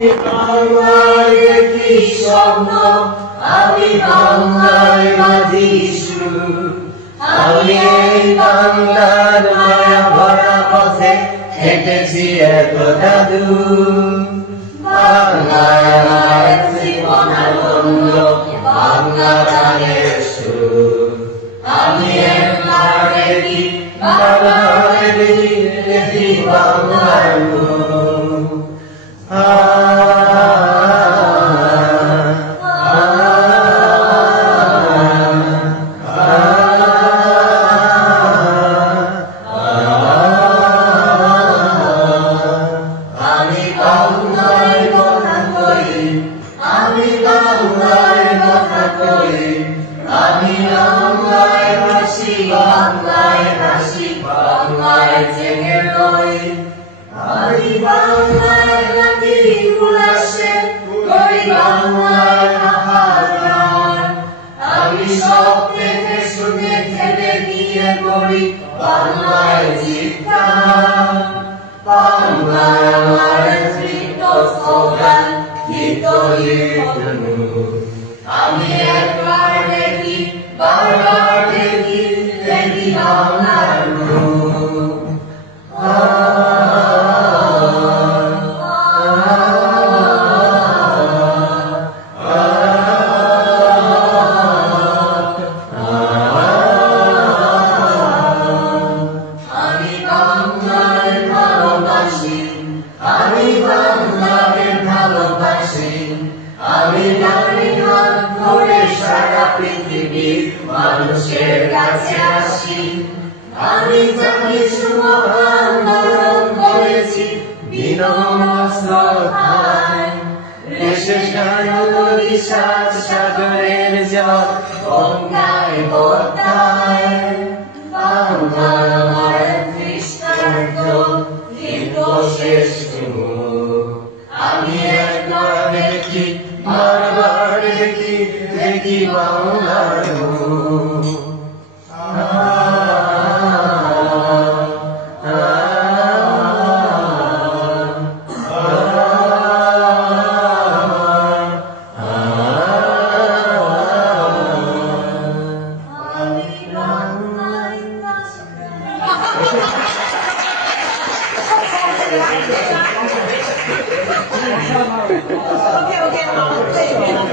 বাংলায় কি স্বপ্ন, আমি বাংলায় বাঁধি সুর। আমি এই বাংলার মায়া ভরা পথে হেঁটেছি এতটা দূর। বাংলায় আমার জীবন আনন্দ, বাংলা গানের সুর। আমি একবার দেখি বাংলায় দেখি বাংলার নূর। আমি একবার দেখি বারবার দেখি দেখি বাংলার নূর। আমি বাংলায় ভালোবাসি, আমি বাংলাকে ভালোবাসি। আমি নারী হাত ধরে সারা পৃথিবীর মানুষের কাছে আসি। আমি জানি শুভ আন্দোলন করেছি বিনম্র শ্রদ্ধায়। দেশে নদী সাত সাগরের জল গঙ্গায় পদ্মায়। বাংলা আমার দৃষ্টান্ত শেষ নূর। আমি একবার দেখি বারবার দেখি দেখি বাংলার নূর। Okay, Mom.